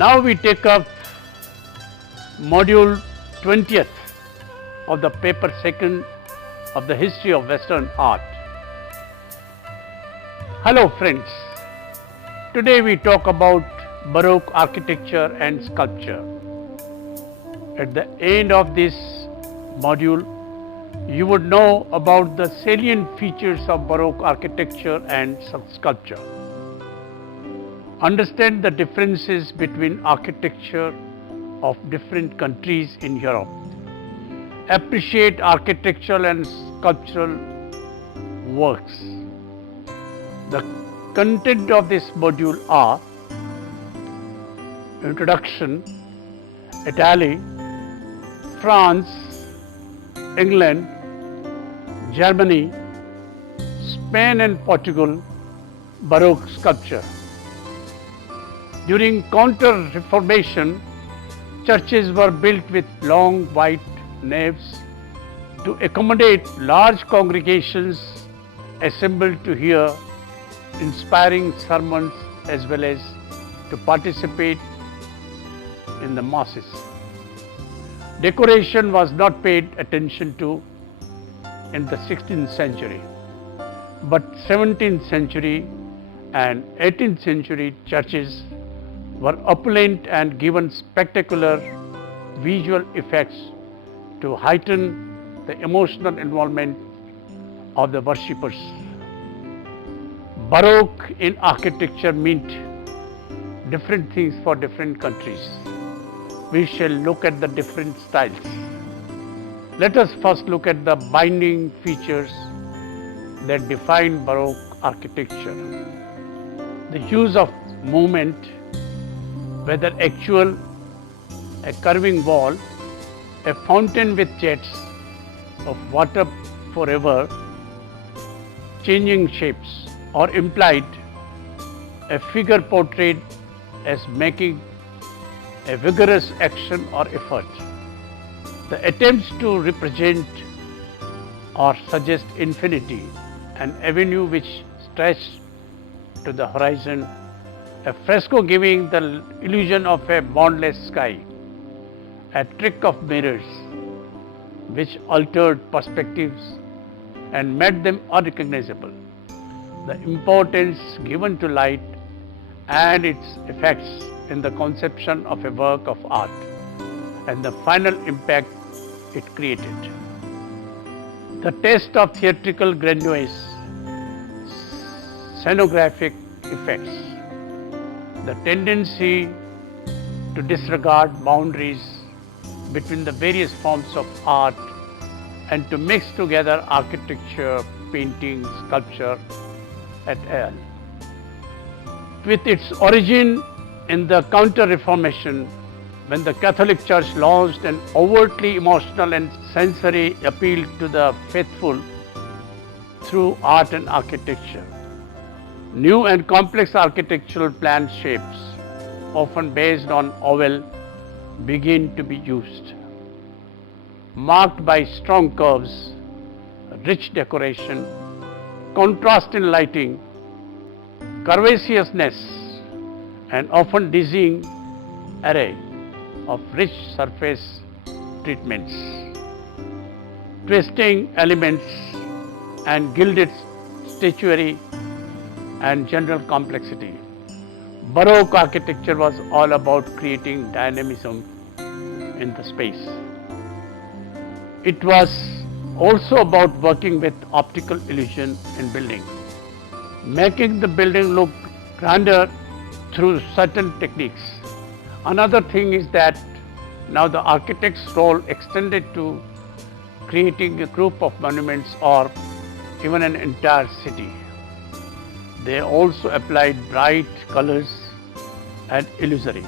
Now we take up module 20th of the paper 2nd of the history of Western art. Hello friends, today we talk about Baroque architecture and sculpture. At the end of this module, you would know about the salient features of Baroque architecture and sculpture. Understand the differences between architecture of different countries in Europe. Appreciate architectural and sculptural works. The content of this module are Introduction, Italy, France, England, Germany, Spain and Portugal, Baroque sculpture. During Counter-Reformation, churches were built with long white naves to accommodate large congregations assembled to hear inspiring sermons as well as to participate in the masses. Decoration was not paid attention to in the 16th century, but 17th century and 18th century churches were opulent and given spectacular visual effects to heighten the emotional involvement of the worshippers. Baroque in architecture meant different things for different countries. We shall look at the different styles. Let us first look at the binding features that define Baroque architecture. The use of movement, whether actual, a curving wall, a fountain with jets of water forever, changing shapes, or implied, a figure portrayed as making a vigorous action or effort. The attempts to represent or suggest infinity, an avenue which stretched to the horizon, a fresco giving the illusion of a boundless sky, a trick of mirrors which altered perspectives and made them unrecognizable, the importance given to light and its effects in the conception of a work of art, and the final impact it created. The taste of theatrical grandiose, scenographic effects, the tendency to disregard boundaries between the various forms of art and to mix together architecture, painting, sculpture, et al. With its origin in the Counter-Reformation, when the Catholic Church launched an overtly emotional and sensory appeal to the faithful through art and architecture. New and complex architectural plan shapes, often based on oval, begin to be used, marked by strong curves, rich decoration, contrast in lighting, curvaceousness, and often dizzying array of rich surface treatments, twisting elements, and gilded statuary and general complexity. Baroque architecture was all about creating dynamism in the space. It was also about working with optical illusion in building, making the building look grander through certain techniques. Another thing is that now the architect's role extended to creating a group of monuments or even an entire city. They also applied bright colors and illusory,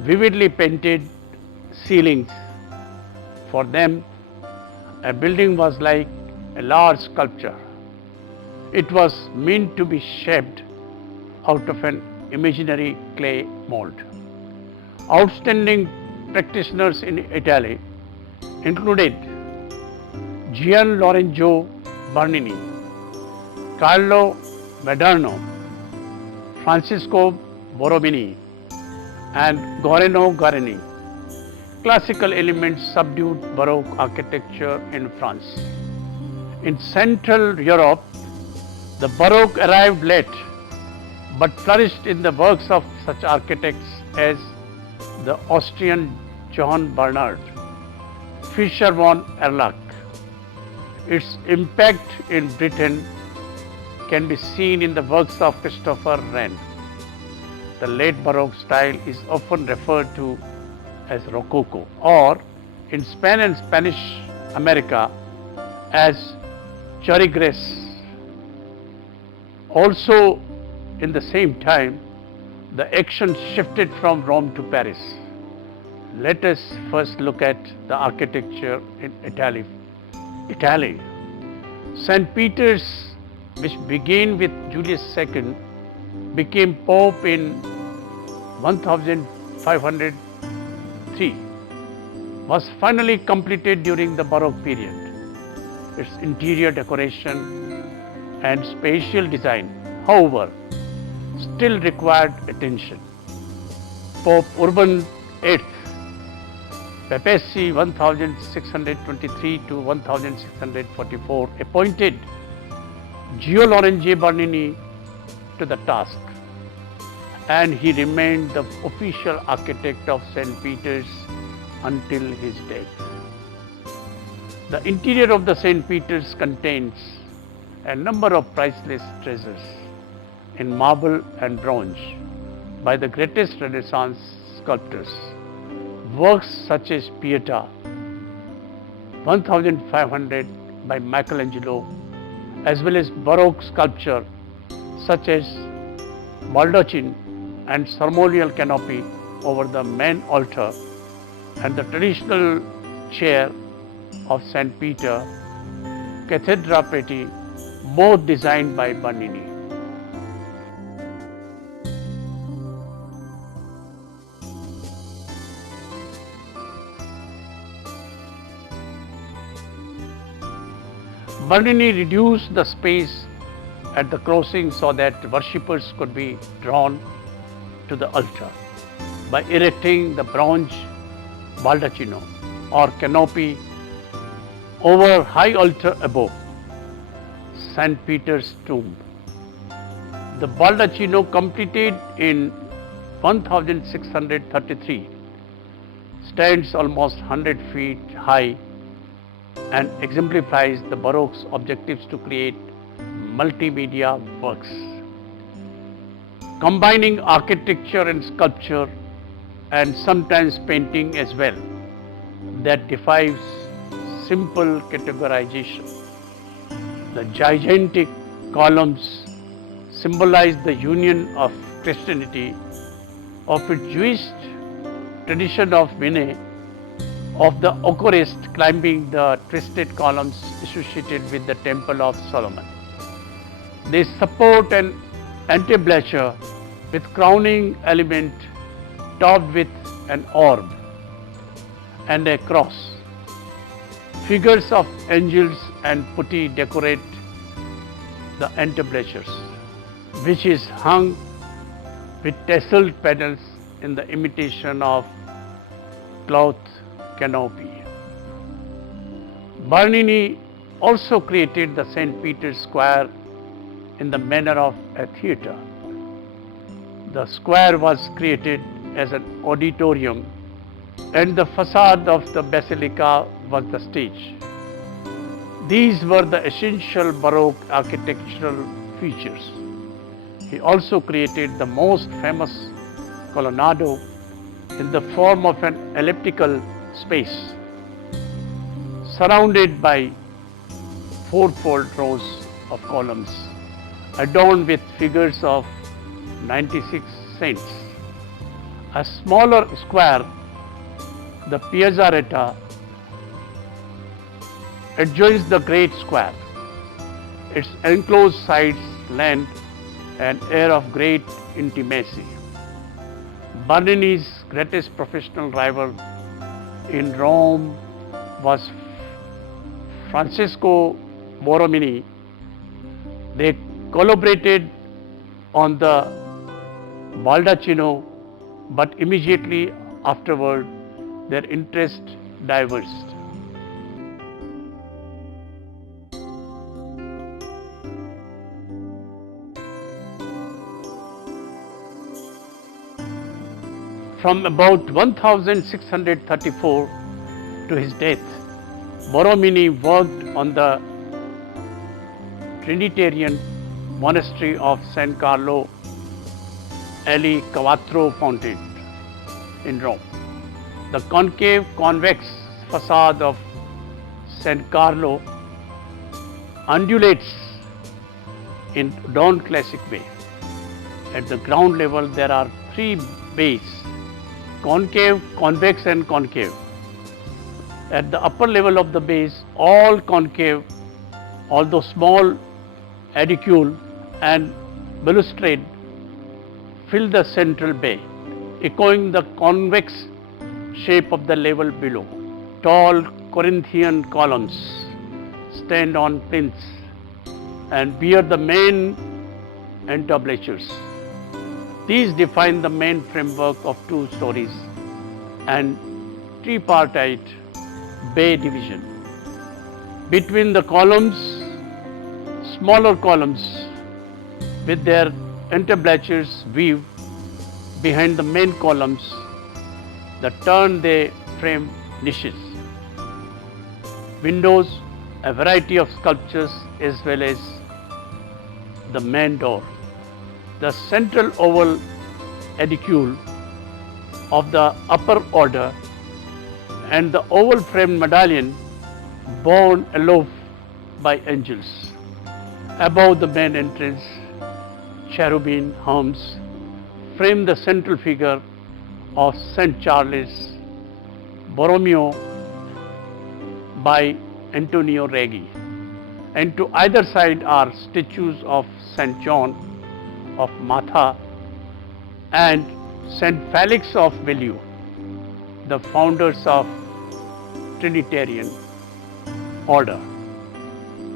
vividly painted ceilings. For them, a building was like a large sculpture. It was meant to be shaped out of an imaginary clay mold. Outstanding practitioners in Italy included Gian Lorenzo Bernini, Carlo Maderno, Francisco Borromini, and Goreno Guarani. Classical elements subdued Baroque architecture in France. In Central Europe, the Baroque arrived late but flourished in the works of such architects as the Austrian Johann Bernhard, Fischer von Erlach. Its impact in Britain can be seen in the works of Christopher Wren. The late Baroque style is often referred to as Rococo, or in Spain and Spanish America as Churrigueres. Also, in the same time, the action shifted from Rome to Paris. Let us first look at the architecture in Italy. St. Peter's, which began with Julius II, became Pope in 1503, was finally completed during the Baroque period. Its interior decoration and spatial design, however, still required attention. Pope Urban VIII, Papacy 1623 to 1644, appointed Gio Lorenzo Bernini to the task, and he remained the official architect of St. Peter's until his death. The interior of the St. Peter's contains a number of priceless treasures in marble and bronze by the greatest Renaissance sculptors. Works such as Pieta 1500 by Michelangelo, as well as Baroque sculpture such as baldachin and ceremonial canopy over the main altar, and the traditional chair of St. Peter, Cathedra Petit, both designed by Bernini. Bernini reduced the space at the crossing so that worshippers could be drawn to the altar by erecting the bronze baldacchino or canopy over high altar above St. Peter's tomb. The baldacchino, completed in 1633, stands almost 100 feet high and exemplifies the Baroque's objectives to create multimedia works, combining architecture and sculpture and sometimes painting as well, that defies simple categorization. The gigantic columns symbolize the union of Christianity, of its Jewish tradition of Mineh, of the Eucharist climbing the twisted columns associated with the Temple of Solomon. They support an entablature with crowning element topped with an orb and a cross. Figures of angels and putti decorate the entablatures, which is hung with tasseled panels in the imitation of cloth canopy. Bernini also created the St. Peter's Square in the manner of a theatre. The square was created as an auditorium, and the facade of the basilica was the stage. These were the essential Baroque architectural features. He also created the most famous colonnado in the form of an elliptical space surrounded by fourfold rows of columns adorned with figures of 96 saints. A smaller square, the Piazzaretta, adjoins the great square. Its enclosed sides lend an air of great intimacy. Bernini's greatest professional rival in Rome was Francesco Borromini. They collaborated on the baldacchino but immediately afterward their interest diverged. From about 1634 to his death, Borromini worked on the Trinitarian monastery of San Carlo alle Quattro Fountain in Rome. The concave convex facade of San Carlo undulates in Don Classic way. At the ground level there are three bays: concave, convex and concave. At the upper level of the base, all concave, although small aedicule and balustrade fill the central bay, echoing the convex shape of the level below. Tall Corinthian columns stand on plinths and bear the main entablatures. These define the main framework of 2 stories and tripartite bay division. Between the columns, smaller columns with their entablatures weave behind the main columns. The turn they frame niches, windows, a variety of sculptures as well as the main door. The central oval aedicule of the upper order and the oval framed medallion borne aloft by angels. Above the main entrance, cherubim arms frame the central figure of St. Charles Borromeo by Antonio Reggi, and to either side are statues of St. John of Matha and St. Felix of Villieu, the founders of Trinitarian order.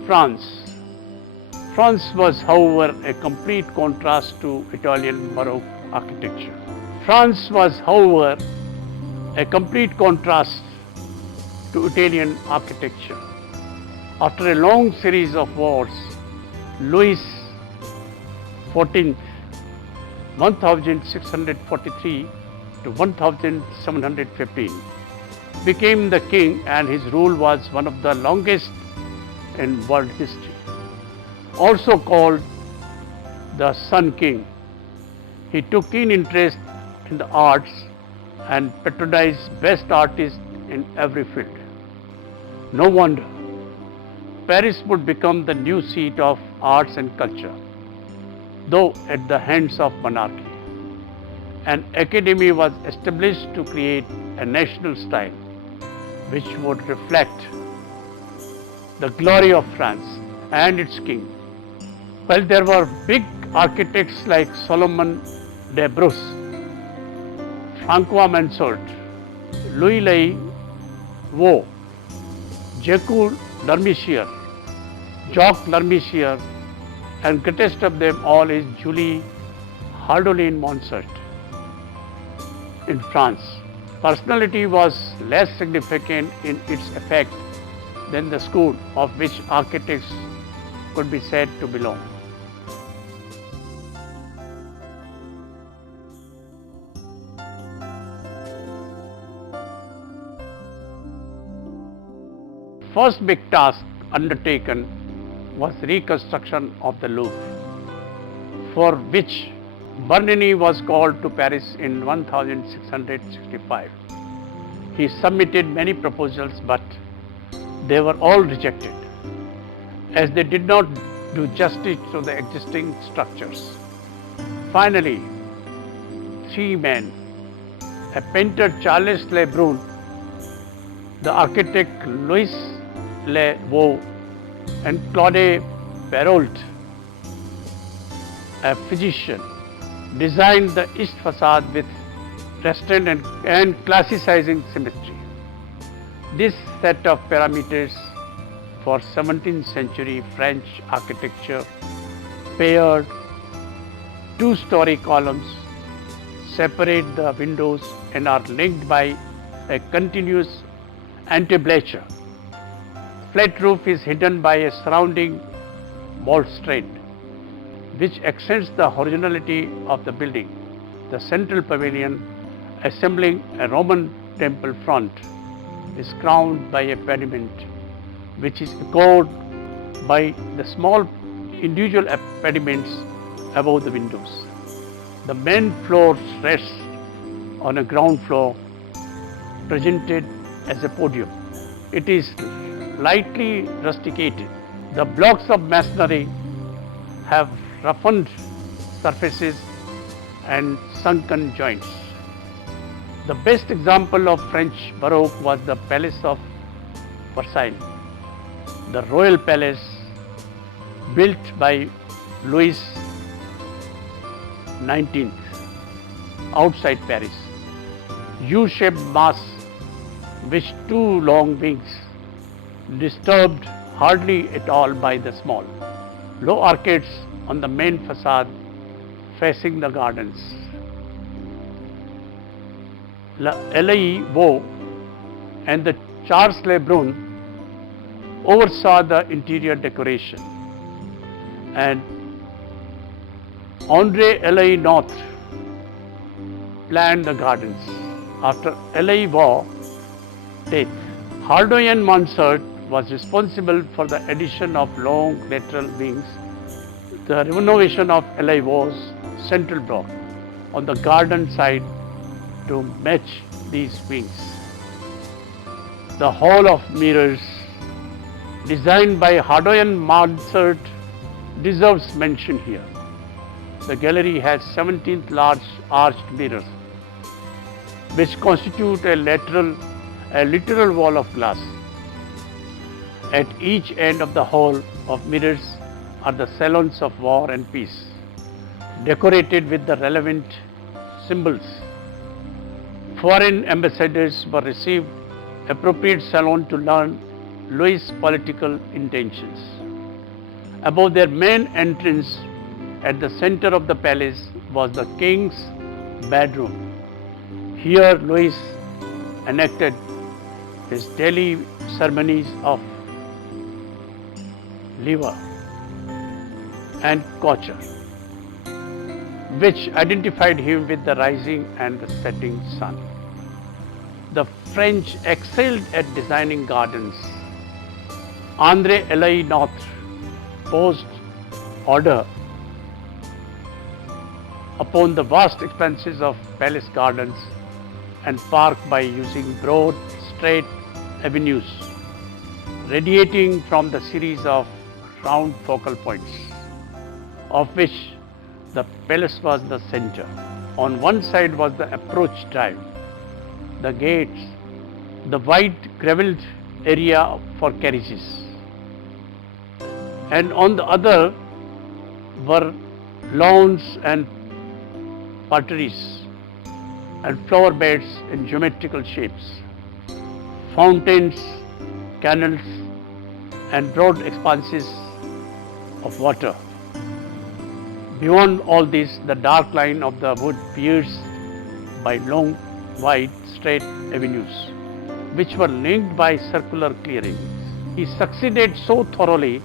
France was, however, a complete contrast to Italian Baroque architecture. France was, however, a complete contrast to Italian architecture. After a long series of wars, Louis XIV, 1643 to 1715, became the king, and his rule was one of the longest in world history. Also called the Sun King, he took keen interest in the arts and patronized best artists in every field. No wonder Paris would become the new seat of arts and culture, though at the hands of monarchy. An academy was established to create a national style which would reflect the glory of France and its king. While there were big architects like Solomon de Bruce, Francois Mansart, Louis Le Vaux, Jacques Lhermissier, Jacques Lhermissier, and greatest of them all is Julie Hardolin Mansart. In France, personality was less significant in its effect than the school of which architects could be said to belong. First big task undertaken was reconstruction of the Louvre, for which Bernini was called to Paris in 1665. He submitted many proposals, but they were all rejected, as they did not do justice to the existing structures. Finally, 3 men, a painter Charles Le Brun, the architect Louis Le Vaux, and Claude Perrault, a physician, designed the east facade with restraint and classicizing symmetry. This set of parameters for 17th century French architecture paired 2-story columns, separate the windows and are linked by a continuous entablature. Flat roof is hidden by a surrounding balustrade, which extends the horizontality of the building. The central pavilion, assembling a Roman temple front, is crowned by a pediment, which is echoed by the small individual pediments above the windows. The main floor rests on a ground floor presented as a podium. It is lightly rusticated. The blocks of masonry have roughened surfaces and sunken joints. The best example of French Baroque was the Palace of Versailles, the royal palace built by Louis XIX outside Paris. U-shaped mass with two long wings, disturbed hardly at all by the small. Low arcades on the main facade facing the gardens. L'Abbaye Vaux and the Charles Le Brun oversaw the interior decoration, and André Elie Notre planned the gardens. After Elie Vaux' death, Hardouin Mansart was responsible for the addition of long lateral wings, the renovation of Elie Vaux's central block on the garden side to match these wings. The Hall of Mirrors, designed by Hardouin Mansart, deserves mention here. The gallery has 17 large arched mirrors, which constitute a literal wall of glass. At each end of the hall of mirrors are the salons of war and peace, decorated with the relevant symbols. Foreign ambassadors were received appropriate salon to learn Louis' political intentions. Above their main entrance, at the center of the palace, was the king's bedroom. Here Louis enacted his daily ceremonies of Lever and Couture, which identified him with the rising and the setting sun. The French excelled at designing gardens. André Elie Notre posed order upon the vast expanses of palace gardens and park by using broad, straight avenues radiating from the series of round focal points, of which the palace was the center. On one side was the approach drive, the gates, the wide gravelled area for carriages, and on the other were lawns and parterres and flower beds in geometrical shapes, fountains, canals, and broad expanses of water. Beyond all this, the dark line of the wood pierced by long, wide, straight avenues, which were linked by circular clearings. He succeeded so thoroughly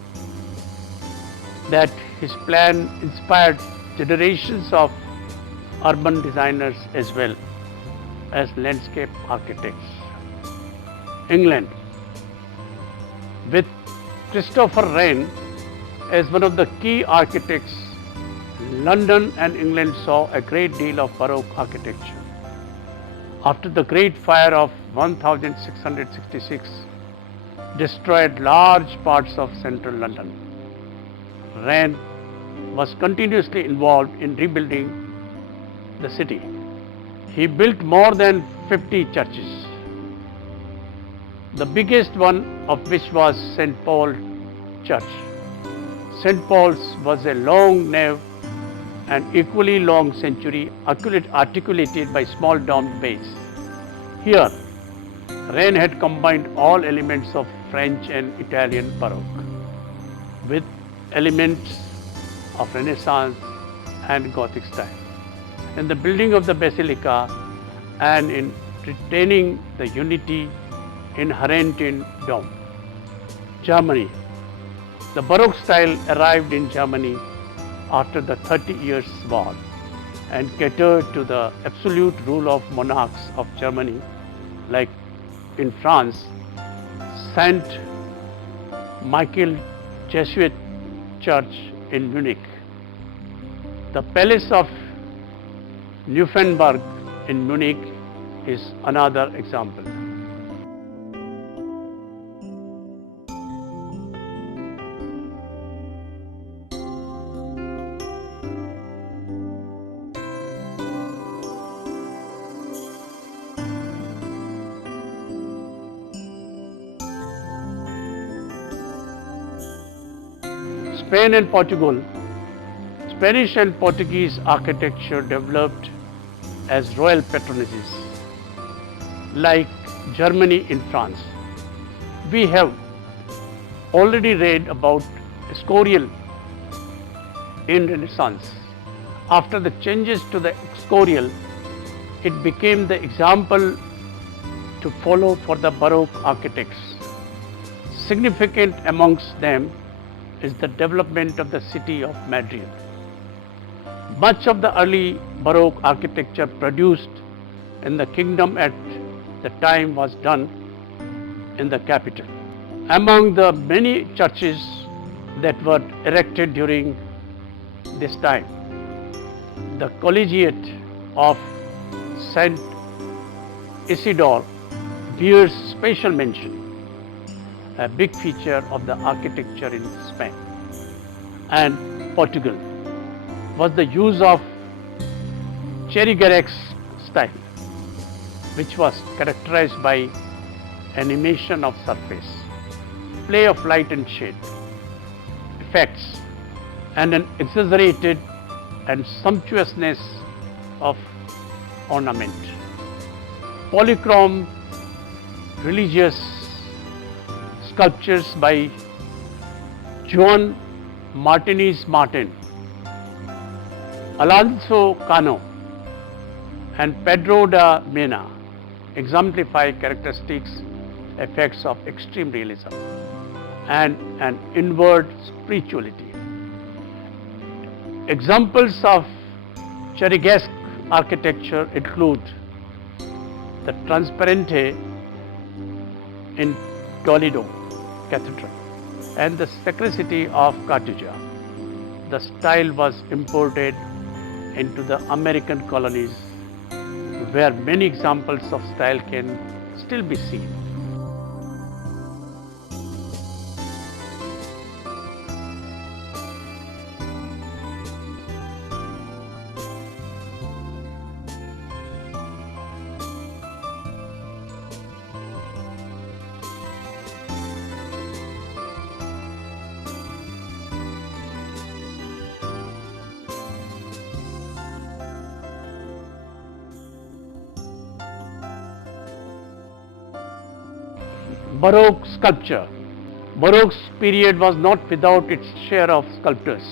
that his plan inspired generations of urban designers as well as landscape architects. England, with Christopher Wren as one of the key architects, London and England saw a great deal of Baroque architecture. After the Great Fire of 1666 destroyed large parts of central London, Wren was continuously involved in rebuilding the city. He built more than 50 churches, the biggest one of which was St. Paul Church. St. Paul's was a long nave and equally long sanctuary articulated by small domed bays. Here, Wren had combined all elements of French and Italian Baroque with elements of Renaissance and Gothic style. in the building of the basilica and in retaining the unity inherent in dome. Germany. The Baroque style arrived in Germany after the 30 Years' War and catered to the absolute rule of monarchs of Germany, like in France, Saint Michael Jesuit Church in Munich. The Palace of Nymphenburg in Munich is another example. Spain and Portugal. Spanish and Portuguese architecture developed as royal patronages, like Germany in France. We have already read about Escorial in Renaissance. After the changes to the Escorial, it became the example to follow for the Baroque architects. Significant amongst them is the development of the city of Madrid. Much of the early Baroque architecture produced in the kingdom at the time was done in the capital. Among the many churches that were erected during this time, the Collegiate of Saint Isidore bears special mention. A big feature of the architecture in Spain and Portugal was the use of Chirigarex style, which was characterized by animation of surface, play of light and shade, effects, and an exaggerated and sumptuousness of ornament. Polychrome religious sculptures by Juan Martinez Martin, Alonso Cano, and Pedro da Mena exemplify characteristics, effects of extreme realism and an inward spirituality. Examples of Chirigesque architecture include the Transparente in Toledo Cathedral and the Sacristy of Cartuja. The style was imported into the American colonies, where many examples of style can still be seen. Baroque sculpture. Baroque's period was not without its share of sculptors,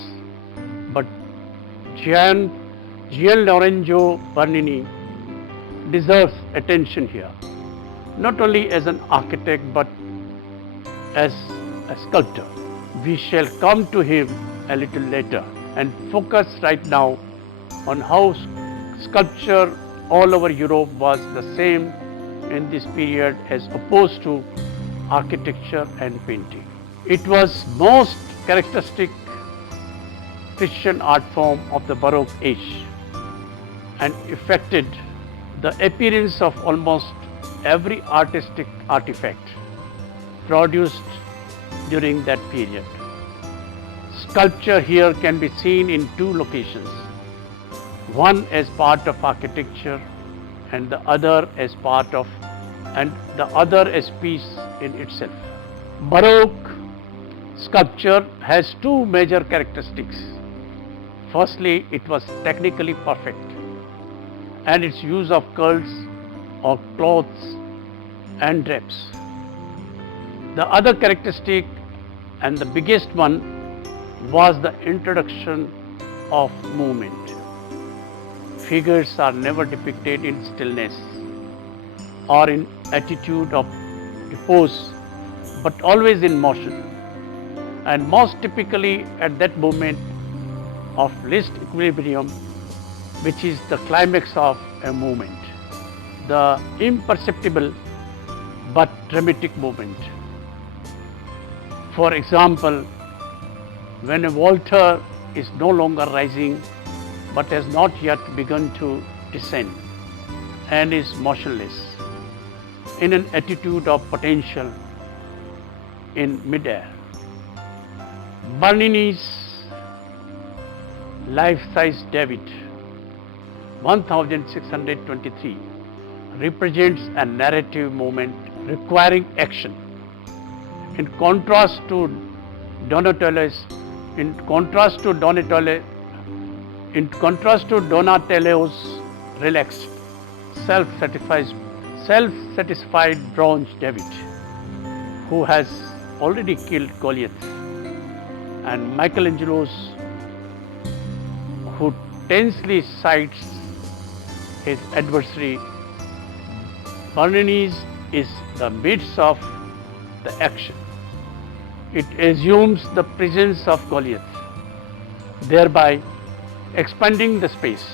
but Gian Lorenzo Bernini deserves attention here, not only as an architect but as a sculptor. We shall come to him a little later and focus right now on how sculpture all over Europe was the same in this period as opposed to architecture and painting. It was most characteristic Christian art form of the Baroque age and affected the appearance of almost every artistic artifact produced during that period. Sculpture here can be seen in two locations, one as part of architecture and the other as piece in itself. Baroque sculpture has two major characteristics. Firstly, it was technically perfect, and its use of curls or cloths and drapes. The other characteristic, and the biggest one, was the introduction of movement. figures are never depicted in stillness or in attitude of repose, but always in motion, and most typically at that moment of least equilibrium, which is the climax of a movement, the imperceptible but dramatic movement. For example, when a vaulter is no longer rising but has not yet begun to descend and is motionless in an attitude of potential in midair. Bernini's life-size David 1623 represents a narrative moment requiring action. In contrast to Donatello's relaxed, self-satisfied bronze David, who has already killed Goliath, and Michelangelo's, who tensely sights his adversary. Bernini's is the midst of the action. It assumes the presence of Goliath, thereby expanding the space,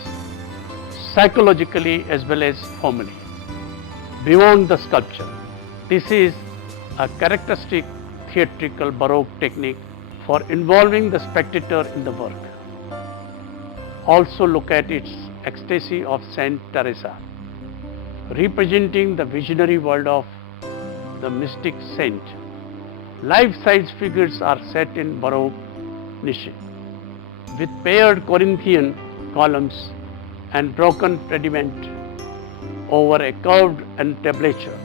psychologically as well as formally, beyond the sculpture. This is a characteristic theatrical Baroque technique for involving the spectator in the work. Also look at its ecstasy of Saint Teresa, representing the visionary world of the mystic saint. Life-size figures are set in Baroque niche, with paired Corinthian columns and broken pediment over a curved entablature.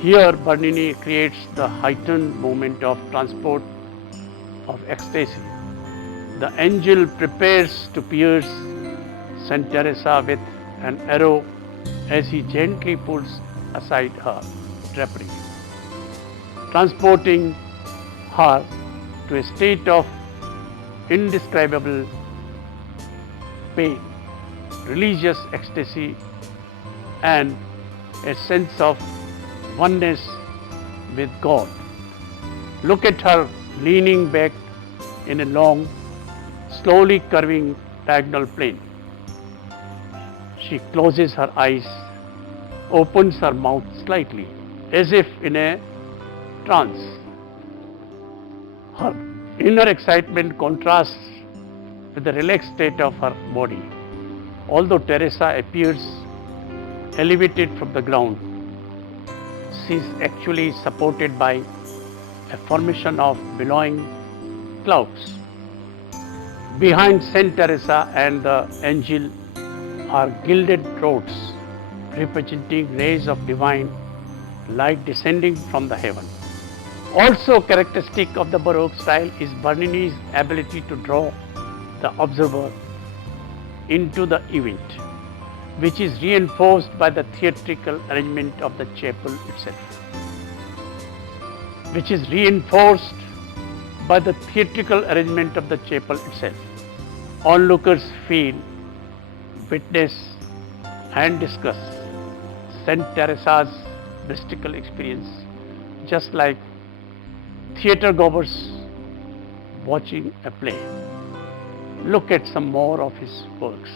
Here Bernini creates the heightened moment of transport of ecstasy. The angel prepares to pierce Saint Teresa with an arrow as he gently pulls aside her drapery, transporting her to a state of indescribable pain, religious ecstasy, and a sense of oneness with God. Look at her leaning back in a long, slowly curving diagonal plane. She closes her eyes, opens her mouth slightly, as if in a trance. Her inner excitement contrasts with the relaxed state of her body. Although Teresa appears elevated from the ground, she is actually supported by a formation of billowing clouds. Behind Saint Teresa and the angel are gilded rods representing rays of divine light descending from the heaven. Also characteristic of the Baroque style is Bernini's ability to draw the observer into the event, which is reinforced by the theatrical arrangement of the chapel itself. Onlookers feel, witness, and discuss Saint Teresa's mystical experience, just like theatre goers watching a play. Look at some more of his works.